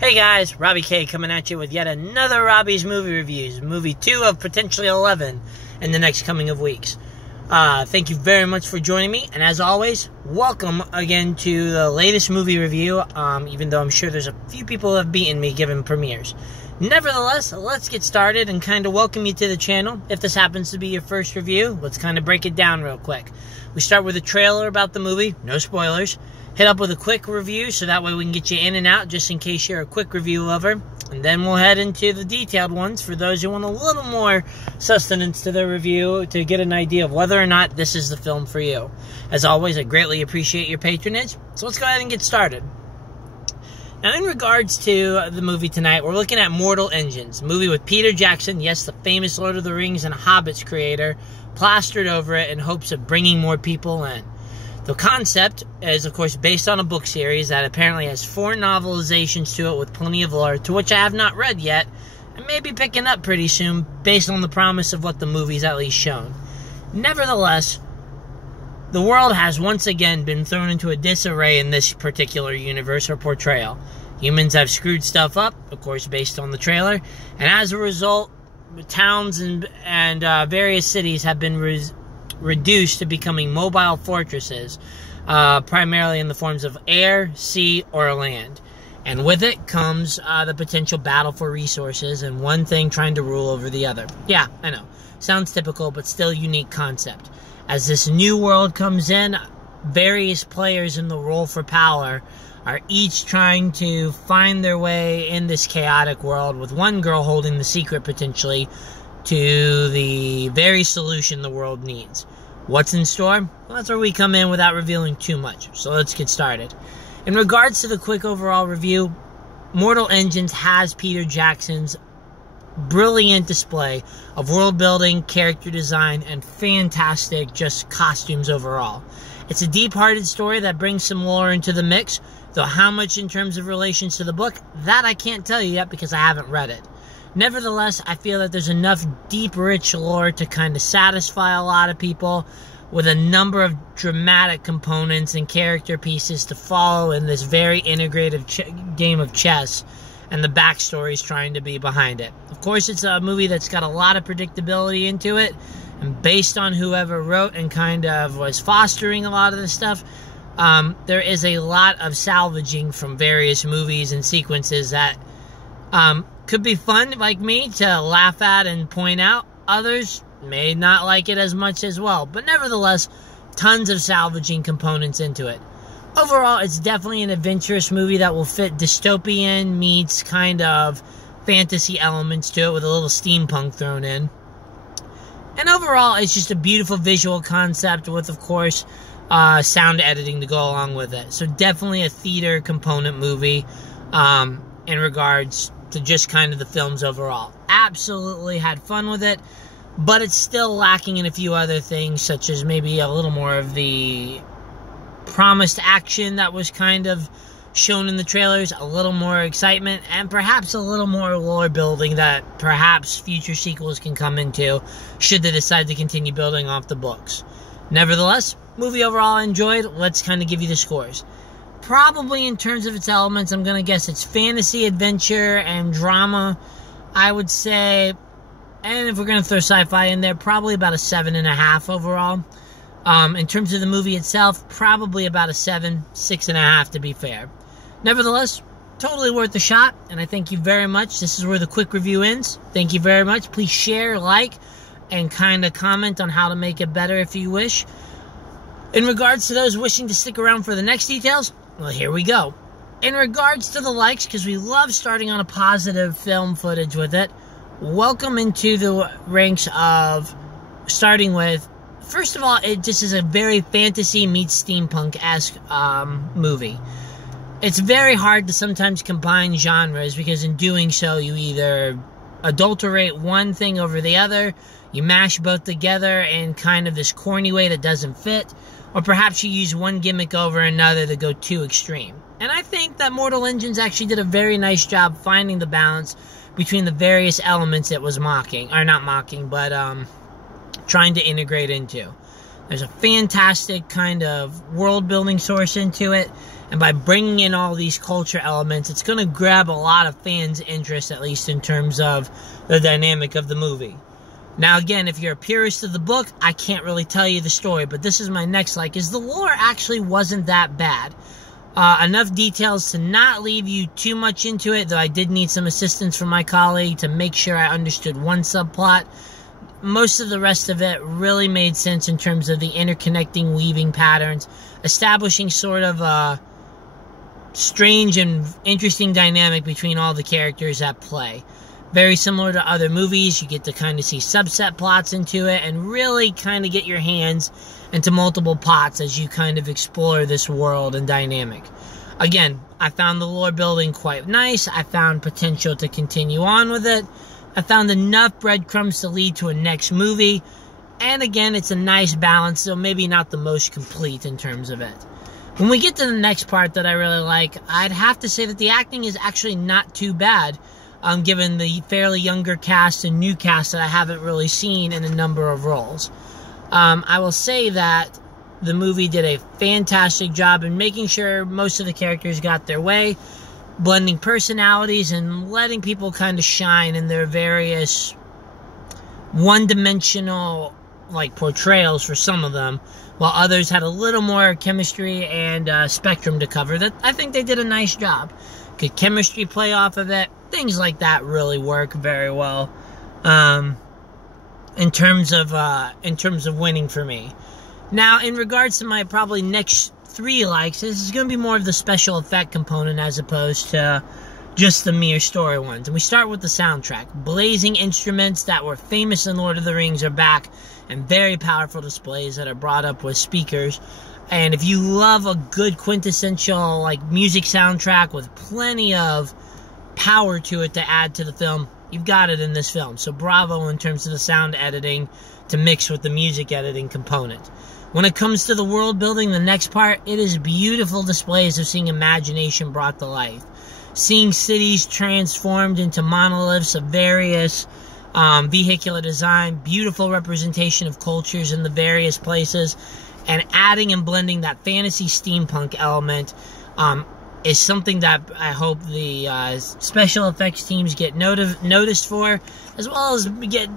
Hey guys, Robbie K coming at you with yet another Robbie's Movie Reviews, movie 2 of potentially 11 in the next coming of weeks. Thank you very much for joining me, and as always, welcome again to the latest movie review, even though I'm sure there's a few people who have beaten me given premieres. Nevertheless, let's get started and kind of welcome you to the channel. If this happens to be your first review, let's kind of break it down real quick. We start with a trailer about the movie, no spoilers. Hit up with a quick review, so that way we can get you in and out, just in case you're a quick review lover. And then we'll head into the detailed ones for those who want a little more sustenance to their review to get an idea of whether or not this is the film for you. As always, I greatly appreciate your patronage, so let's go ahead and get started. Now, in regards to the movie tonight, we're looking at Mortal Engines, a movie with Peter Jackson, yes, the famous Lord of the Rings and Hobbits creator, plastered over it in hopes of bringing more people in. The concept is, of course, based on a book series that apparently has 4 novelizations to it with plenty of lore, to which I have not read yet, and may be picking up pretty soon based on the promise of what the movie's at least shown. Nevertheless, the world has once again been thrown into a disarray in this particular universe or portrayal. Humans have screwed stuff up, of course, based on the trailer, and as a result, towns and various cities have been reduced to becoming mobile fortresses, primarily in the forms of air, sea, or land. And with it comes the potential battle for resources and one thing trying to rule over the other. Yeah, I know. Sounds typical, but still unique concept. As this new world comes in, various players in the role for power are each trying to find their way in this chaotic world, with one girl holding the secret, potentially, to the very solution the world needs. What's in store? Well, that's where we come in without revealing too much, so let's get started. In regards to the quick overall review, Mortal Engines has Peter Jackson's brilliant display of world building, character design, and fantastic just costumes overall. It's a deep-hearted story that brings some lore into the mix, though how much in terms of relations to the book, that I can't tell you yet because I haven't read it. Nevertheless, I feel that there's enough deep, rich lore to kind of satisfy a lot of people, with a number of dramatic components and character pieces to follow in this very integrative game of chess, and the backstories trying to be behind it. Of course, it's a movie that's got a lot of predictability into it, and based on whoever wrote and kind of was fostering a lot of this stuff, there is a lot of salvaging from various movies and sequences that could be fun, like me, to laugh at and point out. Others may not like it as much as well, but nevertheless, tons of salvaging components into it. Overall, it's definitely an adventurous movie that will fit dystopian meets kind of fantasy elements to it, with a little steampunk thrown in. And overall, it's just a beautiful visual concept with, of course, sound editing to go along with it. So definitely a theater component movie in regards to just kind of the films overall. Absolutely had fun with it, but it's still lacking in a few other things, such as maybe a little more of the promised action that was kind of shown in the trailers, a little more excitement, and perhaps a little more lore building that perhaps future sequels can come into, should they decide to continue building off the books. Nevertheless, movie overall I enjoyed. Let's kind of give you the scores. Probably in terms of its elements, I'm going to guess it's fantasy, adventure, and drama. I would say, and if we're going to throw sci-fi in there, probably about a 7.5 overall. In terms of the movie itself, probably about a 7, 6.5 to be fair. Nevertheless, totally worth a shot, and I thank you very much. This is where the quick review ends. Thank you very much. Please share, like, and kind of comment on how to make it better if you wish. In regards to those wishing to stick around for the next details, well, here we go. In regards to the likes, because we love starting on a positive film footage with it, welcome into the ranks of starting with, first of all, it just is a very fantasy meets steampunk-esque movie. It's very hard to sometimes combine genres, because in doing so, you either adulterate one thing over the other, you mash both together in kind of this corny way that doesn't fit, or perhaps you use one gimmick over another to go too extreme. And I think that Mortal Engines actually did a very nice job finding the balance between the various elements it was mocking, or not mocking, but trying to integrate into. There's a fantastic kind of world-building source into it, And by bringing in all these culture elements, it's going to grab a lot of fans' interest, at least in terms of the dynamic of the movie. Now, again, if you're a purist of the book, I can't really tell you the story, but this is my next like, is the lore actually wasn't that bad. Enough details to not leave you too much into it, though I did need some assistance from my colleague to make sure I understood one subplot. Most of the rest of it really made sense in terms of the interconnecting weaving patterns, establishing sort of a strange and interesting dynamic between all the characters at play. Very similar to other movies, you get to kind of see subset plots into it and really kind of get your hands into multiple pots as you kind of explore this world and dynamic. Again, I found the lore building quite nice. I found potential to continue on with it. I found enough breadcrumbs to lead to a next movie. And again, it's a nice balance, so maybe not the most complete in terms of it. When we get to the next part that I really like, I'd have to say that the acting is actually not too bad, given the fairly younger cast and new cast that I haven't really seen in a number of roles. I will say that the movie did a fantastic job in making sure most of the characters got their way, blending personalities and letting people kind of shine in their various one-dimensional portrayals for some of them, while others had a little more chemistry and spectrum to cover. That I think they did a nice job. Good chemistry play off of it. Things like that really work very well in terms of winning for me. Now, in regards to my probably next 3 likes, this is going to be more of the special effect component as opposed to just the mere story ones. And we start with the soundtrack. Blazing instruments that were famous in Lord of the Rings are back, and very powerful displays that are brought up with speakers. And if you love a good quintessential music soundtrack with plenty of power to it to add to the film, you've got it in this film. So bravo in terms of the sound editing to mix with the music editing component. When it comes to the world building, the next part, it is beautiful displays of seeing imagination brought to life. Seeing cities transformed into monoliths of various vehicular design, beautiful representation of cultures in the various places, and adding and blending that fantasy steampunk element is something that I hope the special effects teams get noticed for, as well as get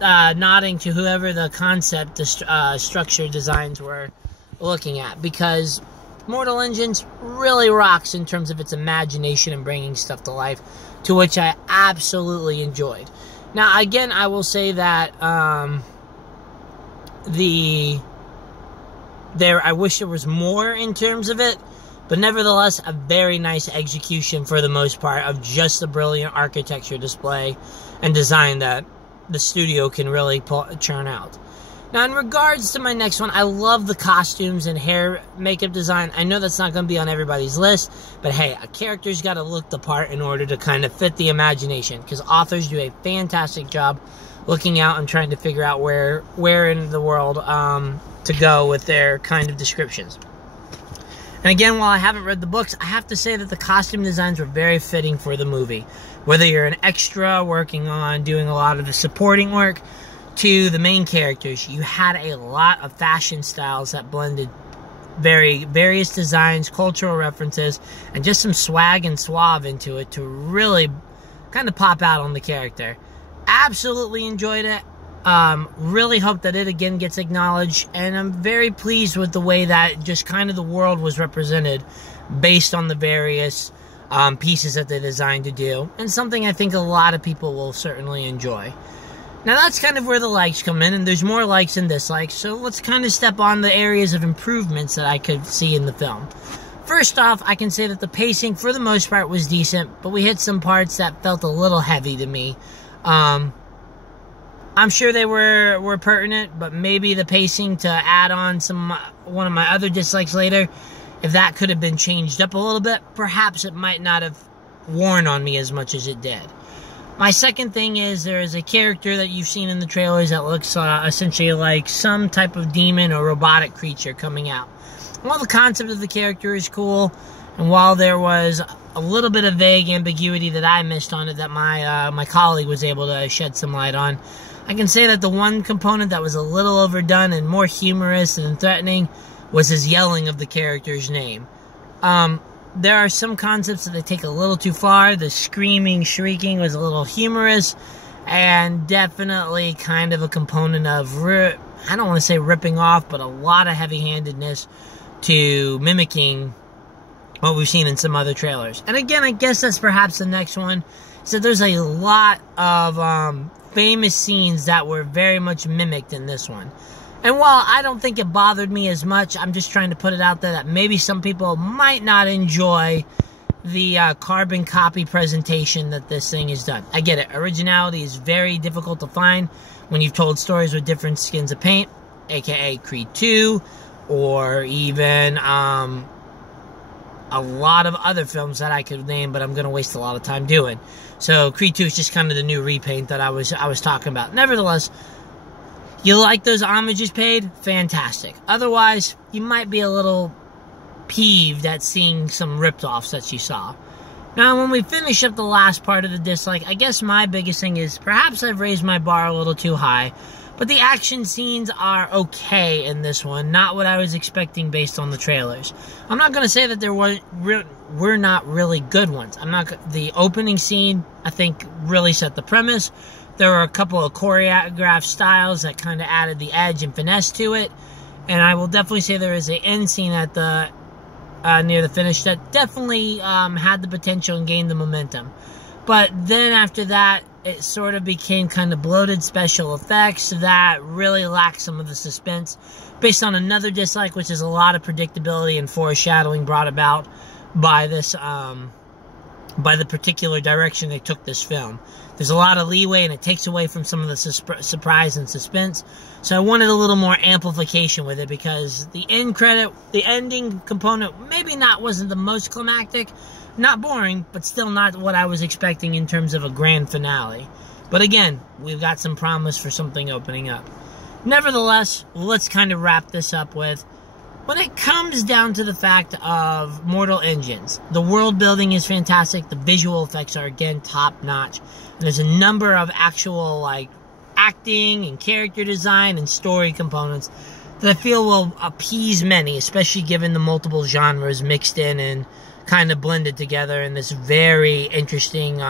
nodding to whoever the concept, the structure designs were looking at, because Mortal Engines really rocks in terms of its imagination and bringing stuff to life, to which I absolutely enjoyed. Now, again, I will say that I wish there was more in terms of it, but nevertheless, a very nice execution for the most part of just a brilliant architecture display and design that the studio can really churn out. Now, in regards to my next one, I love the costumes and hair makeup design. I know that's not going to be on everybody's list, but hey, a character's got to look the part in order to kind of fit the imagination, because authors do a fantastic job looking out and trying to figure out where in the world to go with their kind of descriptions. And again, while I haven't read the books, I have to say that the costume designs were very fitting for the movie. Whether you're an extra working on doing a lot of the supporting work, to the main characters, you had a lot of fashion styles that blended various designs, cultural references, and just some swag and suave into it to really kind of pop out on the character. Absolutely enjoyed it. Really hope that it again gets acknowledged, and I'm very pleased with the way that just kind of the world was represented based on the various pieces that they designed to do, and something I think a lot of people will certainly enjoy. Now, that's kind of where the likes come in, and there's more likes and dislikes, so let's kind of step on the areas of improvements that I could see in the film. First off, I can say that the pacing, for the most part, was decent, but we hit some parts that felt a little heavy to me. I'm sure they were pertinent, but maybe the pacing to add on one of my other dislikes later, if that could have been changed up a little bit, perhaps it might not have worn on me as much as it did. My second thing is there is a character that you've seen in the trailers that looks essentially like some type of demon or robotic creature coming out. While the concept of the character is cool, and while there was a little bit of vague ambiguity that I missed on it that my colleague was able to shed some light on, I can say that the one component that was a little overdone and more humorous and threatening was his yelling of the character's name. There are some concepts that they take a little too far. The screaming, shrieking was a little humorous, and definitely kind of a component of, I don't want to say ripping off, but a lot of heavy-handedness to mimicking what we've seen in some other trailers. And again, I guess that's perhaps the next one. So there's a lot of famous scenes that were very much mimicked in this one. And while I don't think it bothered me as much, I'm just trying to put it out there that maybe some people might not enjoy the carbon copy presentation that this thing has done. I get it. Originality is very difficult to find when you've told stories with different skins of paint, aka Creed 2, or even a lot of other films that I could name, but I'm going to waste a lot of time doing. So Creed 2 is just kind of the new repaint that I was talking about. Nevertheless, you like those homages paid? Fantastic. Otherwise, you might be a little peeved at seeing some ripped-offs that you saw. Now, when we finish up the last part of the dislike, I guess my biggest thing is perhaps I've raised my bar a little too high, but the action scenes are okay in this one, not what I was expecting based on the trailers. I'm not going to say that there were not really good ones. The opening scene, I think, really set the premise. There were a couple of choreographed styles that kind of added the edge and finesse to it. And I will definitely say there is an end scene at the near the finish that definitely had the potential and gained the momentum. But then after that, it sort of became kind of bloated special effects that really lacked some of the suspense. Based on another dislike, which is a lot of predictability and foreshadowing brought about by this by the particular direction they took this film. There's a lot of leeway, and it takes away from some of the surprise and suspense. So I wanted a little more amplification with it, because the ending component wasn't the most climactic, not boring, but still not what I was expecting in terms of a grand finale. But again, we've got some promise for something opening up. Nevertheless, let's kind of wrap this up with, when it comes down to the fact of Mortal Engines, the world building is fantastic. The visual effects are, again, top-notch. And there's a number of actual, acting and character design and story components that I feel will appease many, especially given the multiple genres mixed in and kind of blended together in this very interesting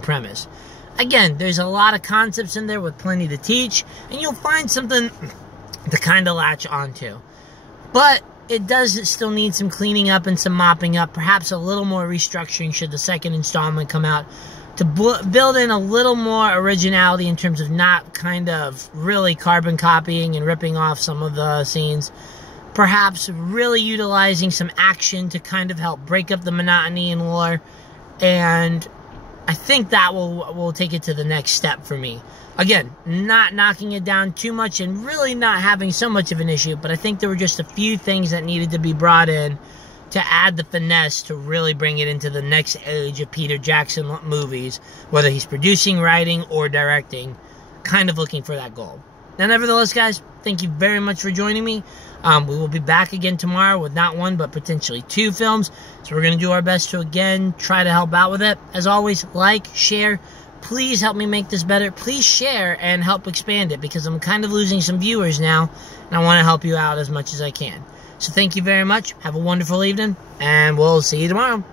premise. Again, there's a lot of concepts in there with plenty to teach, and you'll find something to kind of latch onto. But it does still need some cleaning up and some mopping up, perhaps a little more restructuring should the second installment come out, to build in a little more originality in terms of not kind of really carbon copying and ripping off some of the scenes. Perhaps really utilizing some action to kind of help break up the monotony and lore. And I think that will take it to the next step for me. Again, not knocking it down too much and really not having so much of an issue, but I think there were just a few things that needed to be brought in to add the finesse to really bring it into the next age of Peter Jackson movies, whether he's producing, writing, or directing, kind of looking for that goal. Now, nevertheless, guys, thank you very much for joining me. We will be back again tomorrow with not one, but potentially 2 films. So we're going to do our best to, again, try to help out with it. As always, like, share. Please help me make this better. Please share and help expand it, because I'm kind of losing some viewers now, and I want to help you out as much as I can. So thank you very much. Have a wonderful evening, and we'll see you tomorrow.